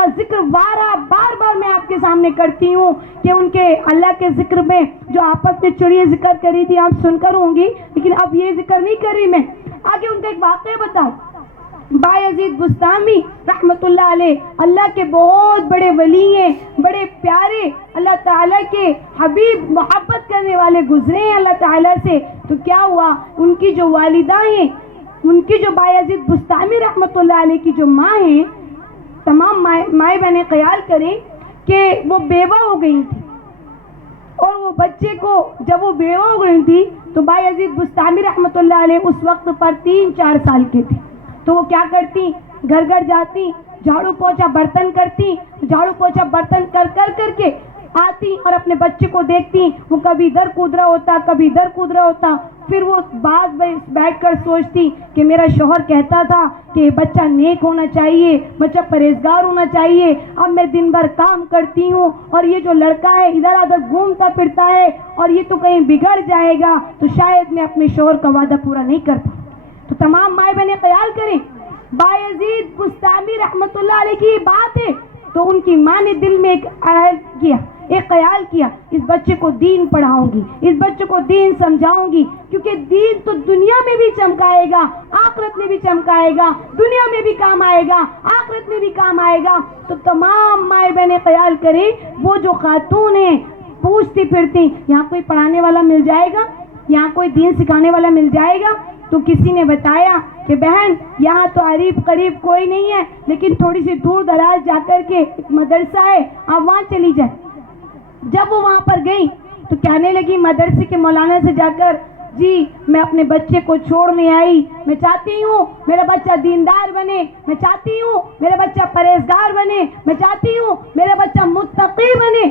کا ذکر بار بار میں آپ کے سامنے کرتی ہوں کہ ان کے اللہ کے ذکر میں جو آپس میں چڑیے ذکر کری تھی آپ سن کر ہوں گی، لیکن اب یہ ذکر نہیں کر رہی میں. آگے ان کا ایک واقعہ بتاؤں. بایزید بستامی رحمت اللہ علیہ اللہ کے بہت بڑے ولی ہیں، بڑے پیارے اللہ تعالیٰ کے حبیب، محبت کرنے والے گزرے ہیں اللہ تعالیٰ سے. تو کیا ہوا، ان کی جو والدہ ہیں، ان کی جو بایزید بستامی رحمت اللہ علیہ کی جو ماں ہیں، تمام مائیں بہنیں خیال کریں کہ وہ بیوہ ہو گئی تھی، اور وہ بچے کو جب وہ بیوہ ہو گئی تھی تو بایزید بستامی رحمت اللہ علیہ اس وقت پر 3-4 سال کے تھے. تو وہ کیا کرتی، گھر گھر جاتی، جھاڑو پوچھا برتن کرتی، جھاڑو پوچھا برتن کر کے آتی اور اپنے بچے کو دیکھتی، وہ کبھی ادھر کود رہا ہوتا، کبھی ادھر کود رہا ہوتا. پھر وہ بعد میں بیٹھ کر سوچتی کہ میرا شوہر کہتا تھا کہ بچہ نیک ہونا چاہیے، بچہ پرہیزگار ہونا چاہیے، اب میں دن بھر کام کرتی ہوں اور یہ جو لڑکا ہے ادھر ادھر گھومتا پھرتا ہے اور یہ تو کہیں بگڑ جائے گا، تو شاید میں اپنے شوہر کا وعدہ پورا نہیں کر پاؤں. تو تمام مائیں بہنیں خیال کریں، بایزید بستامی رحمت اللہ علیہ کی یہ بات ہے. تو ان کی ماں نے دل میں ایک خیال کیا، اس بچے کو دین پڑھاؤں گی، اس بچے کو دین سمجھاؤں گی، کیونکہ دین تو دنیا میں بھی چمکائے گا، آخرت میں بھی چمکائے گا، دنیا میں بھی کام آئے گا، آخرت میں بھی کام آئے گا. تو تمام مائیں بہنیں خیال کریں، وہ جو خاتون ہیں پوچھتی پھرتی یہاں کوئی پڑھانے والا مل جائے گا، یہاں کوئی دین سکھانے والا مل جائے گا. تو کسی نے بتایا کہ بہن یہاں تو قریب قریب کوئی نہیں ہے، لیکن تھوڑی سی دور دراز جا کر کے ایک مدرسہ ہے، آپ وہاں چلی جائیں. جب وہ وہاں پر گئی تو کہنے لگی مدرسے کے مولانا سے جا کر، جی میں اپنے بچے کو چھوڑنے آئی، میں چاہتی ہوں میرا بچہ دیندار بنے، میں چاہتی ہوں میرا بچہ پرہیزگار بنے، میں چاہتی ہوں میرا بچہ متقی بنے،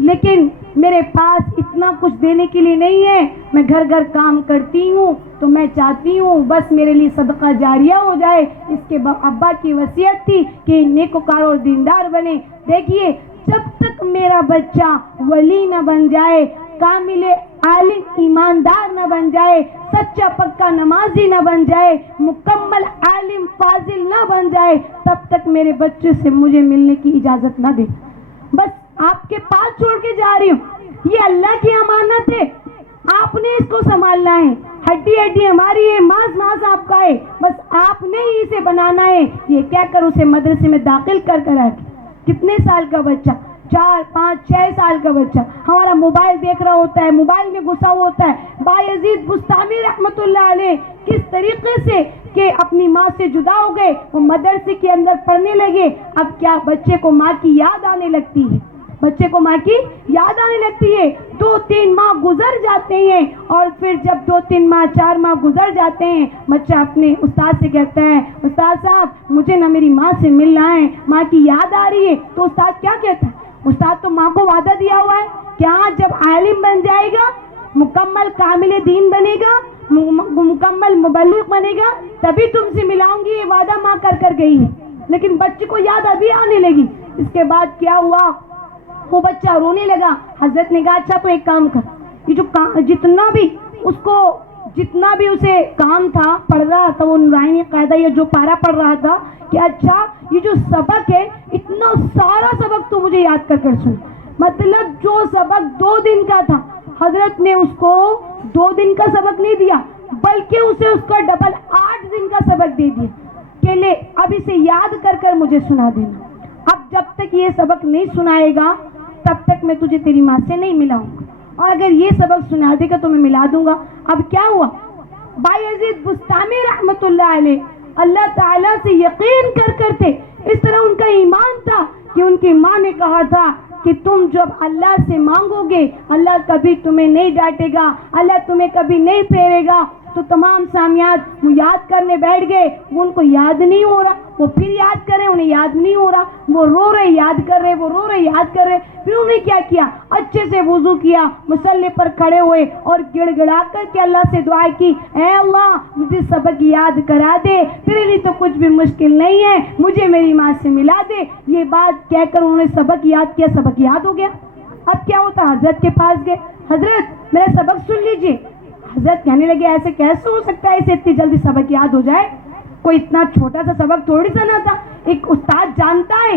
لیکن میرے پاس اتنا کچھ دینے کے لیے نہیں ہے، میں گھر گھر کام کرتی ہوں، تو میں چاہتی ہوں بس میرے لیے صدقہ جاریہ ہو جائے. اس کے ابا کی وصیت تھی کہ نیکوکار اور دیندار بنے. دیکھیے جب تک میرا بچہ ولی نہ بن جائے، کامل عالم ایماندار نہ بن جائے، سچا پکا نمازی نہ بن جائے، مکمل عالم فاضل نہ بن جائے، تب تک میرے بچے سے مجھے ملنے کی اجازت نہ دے. بس آپ کے پاس چھوڑ کے جا رہی ہوں، یہ اللہ کی امانت ہے، آپ نے اس کو سنبھالنا ہے، ہڈی ہڈی ہماری ہے، ماس ماس آپ کا ہے، بس آپ نے ہی اسے بنانا ہے. یہ کہہ کر اسے مدرسے میں داخل کر آتی. کتنے سال کا بچہ، 4 5 6 سال کا بچہ ہمارا موبائل دیکھ رہا ہوتا ہے، موبائل میں گھسا ہوا ہوتا ہے. بایزید بستامی رحمت اللہ علیہ کس طریقے سے کہ اپنی ماں سے جدا ہو گئے، وہ مدرسے کے اندر پڑھنے لگے. اب کیا بچے کو ماں کی یاد آنے لگتی ہے، بچے کو ماں کی یاد آنے لگتی ہے. 2-3 ماہ گزر جاتے ہیں، اور پھر جب 2-3 ماہ 4 ماہ گزر جاتے ہیں، بچہ اپنے استاد سے کہتا ہے استاد صاحب مجھے نہ میری ماں سے ملنا ہے، ماں کی یاد آ رہی ہے. تو استاد کیا کہتا ہے؟ استاد تو ماں کو وعدہ دیا ہوا ہے کہ ہاں جب عالم بن جائے گا، مکمل کامل دین بنے گا، مکمل مبلغ بنے گا، تبھی تم سے ملاؤں گی، یہ وعدہ ماں کر گئی ہے. لیکن بچے کو یاد ابھی آنے لگی. اس کے بعد کیا ہوا، وہ بچہ رونے لگا. حضرت نے کہا اچھا تو ایک کام کر، یہ جو جتنا بھی اسے کام تھا، پڑھ رہا تھا وہ نورانی قاعدہ یا جو پارا پڑھ رہا تھا، کہ اچھا یہ جو سبق ہے اتنا سارا سبق تو مجھے یاد کر سن. مطلب جو سبق 2 دن کا تھا، حضرت نے اس کو 2 دن کا سبق نہیں دیا، بلکہ اسے اس کا ڈبل 8 دن کا سبق دے دیا کہ لے اب اسے یاد کر مجھے سنا دینا. اب جب تک یہ سبق نہیں سنائے گا تب تک میں تجھے تیری ماں سے نہیں ملاؤں گا، اور اگر یہ سبق سنا دے گا تو میں ملا دوں گا. اب کیا ہوا، بایزید بستامی رحمت اللہ علیہ اللہ تعالیٰ سے یقین کر تھے، اس طرح ان کا ایمان تھا کہ ان کی ماں نے کہا تھا کہ تم جب اللہ سے مانگو گے اللہ کبھی تمہیں نہیں ڈانٹے گا، اللہ تمہیں کبھی نہیں پھیرے گا. تو تمام سامیات وہ یاد کرنے بیٹھ گئے. وہ ان کو یاد نہیں ہو رہا، وہ پھر یاد کر رہے، انہیں یاد نہیں ہو رہا، وہ رو رہے یاد کر رہے، وہ رو رہے یاد کر رہے. پھر انہوں نے کیا کیا، اچھے سے وضو کیا، مصلی پر کھڑے ہوئے اور گڑ گڑا کر کے اللہ سے دعا کی، اے اللہ مجھے سبق یاد کرا دے، تیرے لیے تو کچھ بھی مشکل نہیں ہے، مجھے میری ماں سے ملا دے. یہ بات کہہ کر انہوں نے سبق یاد کیا، سبق یاد ہو گیا. اب کیا ہوتا، حضرت کے پاس گئے، حضرت میرا سبق سن لیجئے. حضرت کہنے لگے ایسے کیسے ہو سکتا ہے، اسے اتنی جلدی سبق یاد ہو جائے، کوئی اتنا چھوٹا سا سبق تھوڑی سنا تھا. ایک استاد جانتا ہے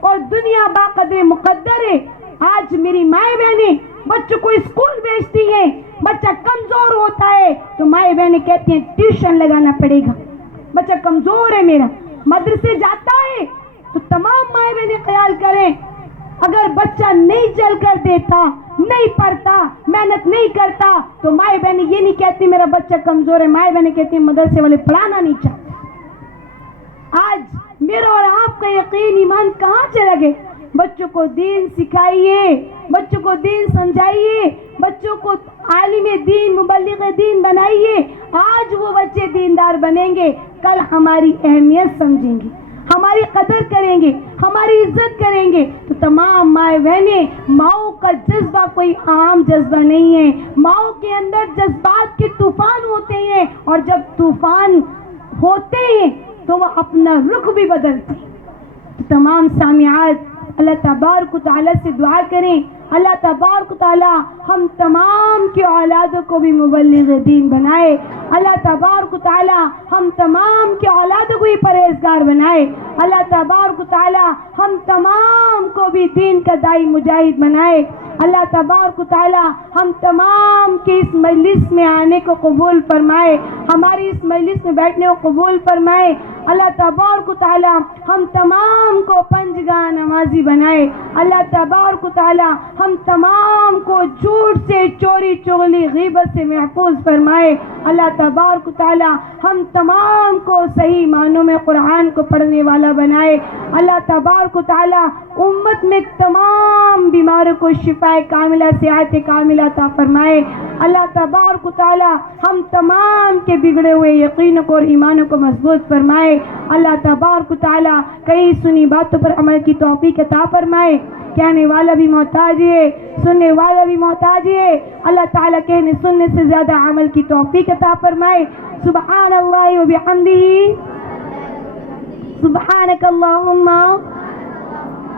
اور دنیا باقدر مقدر ہے. آج میری مائیں بہنیں بچوں کو اسکول بھیجتی ہیں, بچہ کمزور ہوتا ہے تو مائیں بہنیں کہتی ہیں ٹیوشن لگانا پڑے گا, بچہ کمزور ہے میرا. مدرسے جاتا ہے تو تمام مائیں بہنیں خیال کریں, اگر بچہ نہیں چل کر دیتا, نہیں پڑھتا, محنت نہیں کرتا تو مائیں بہنیں یہ نہیں کہتی میرا بچہ کمزور ہے, مائیں بہنیں کہتی ہیں مدرسے والے پڑھانا نہیں چاہتے. آج میرا اور آپ کا یقین ایمان کہاں چلا گئے؟ بچوں کو دین سکھائیے, بچوں کو دین سمجھائیے, بچوں کو عالم دین, مبلغ دین بنائیے. آج وہ بچے دیندار بنیں گے, کل ہماری اہمیت سمجھیں گے, ہماری قدر کریں گے, ہماری عزت کریں گے. تو تمام مائیں بہنیں, ماؤں کا جذبہ کوئی عام جذبہ نہیں ہے. ماؤں کے اندر جذبات کے طوفان ہوتے ہیں, اور جب طوفان ہوتے ہیں تو وہ اپنا رخ بھی بدلتے ہیں. تو تمام سامعات اللہ تبارک و تعالیٰ سے دعا کریں, اللہ تبارک و تعالیٰ ہم تمام کی اولادوں کو بھی مبلغ دین بنائے. اللہ تبارک و تعالیٰ ہم تمام کی اولادوں کو بھی پرہیزگار بنائے. اللہ تبارک و تعالیٰ ہم تمام کو بھی دین کا داعی مجاہد بنائے. اللہ تبارک و تعالیٰ ہم تمام کی اس مجلس میں آنے کو قبول فرمائے, ہماری اس مجلس میں بیٹھنے کو قبول فرمائے. اللہ تبارک و تعالیٰ ہم تمام کو پنجگاہ نمازی بنائے. اللہ تبارک و تعالیٰ ہم تمام کو جھوٹ سے, چوری چغلی, غیبت سے محفوظ فرمائے. اللہ تبارک و تعالیٰ ہم تمام کو صحیح معنوں میں قرآن کو پڑھنے والا بنائے. اللہ تبارک و تعالیٰ امت میں تمام بیماروں کو شفا کاملہ, صحت کاملہ عطا فرمائے. اللہ تبارک و تعالیٰ ہم تمام کے بگڑے ہوئے یقینوں کو اور ایمانوں کو مضبوط فرمائے. اللہ تبارک و تعالیٰ کئی سنی باتوں پر عمل کی توفیق عطا فرمائے. کہنے والا بھی محتاج ہے, سننے والا بھی محتاج ہے. اللہ تعالیٰ کہنے سننے سے زیادہ عمل کی توفیق عطا فرمائے. سبحان اللہ و بحمدہ, سبحانک اللہم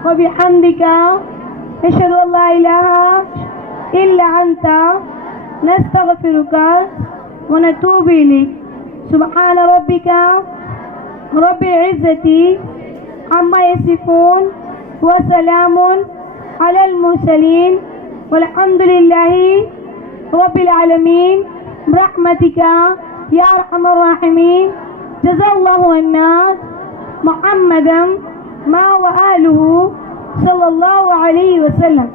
و بحمدک, نشهد ان لا اله الا انت, نستغفرك ونتوب اليك. سبحان ربك رب العزة عما يصفون وسلام على المرسلين والحمد لله رب العالمين برحمتك يا ارحم الراحمين. جزا الله عنا محمدا ما وآله صلی اللہ علیہ وسلم.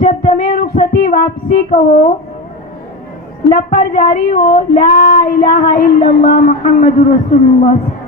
جب تمہیں رخصتی واپسی کہو, لب پر جاری ہو لا الہ الا اللہ محمد رسول اللہ.